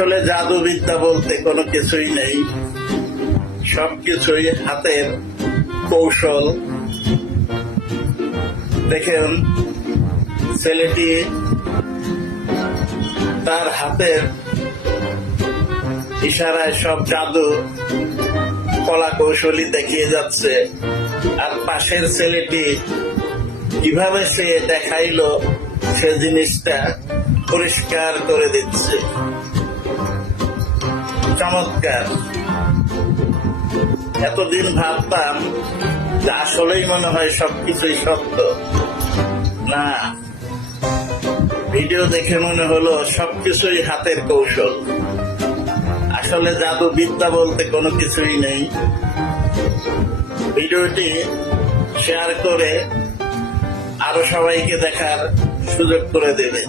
আসলে জাদুবিদ্যা বলতে কোনো কিছুই নেই, সবকিছুই হাতের কৌশল। দেখেন, ছেলেটি তার হাতের ইশারায় সব জাদু কলা কৌশলী দেখিয়ে যাচ্ছে, আর পাশের ছেলেটি কিভাবে সে দেখাইলো সে জিনিসটা পরিষ্কার করে দিচ্ছে। চমৎকার। এতদিন ভাবতাম যে আসলেই মনে হয় সবকিছুই সত্য, না, ভিডিও দেখে মনে হলো সবকিছুই হাতের কৌশল। আসলে জাদু বিদ্যা বলতে কোনো কিছুই নেই। ভিডিওটি শেয়ার করে আরো সবাইকে দেখার সুযোগ করে দেবেন।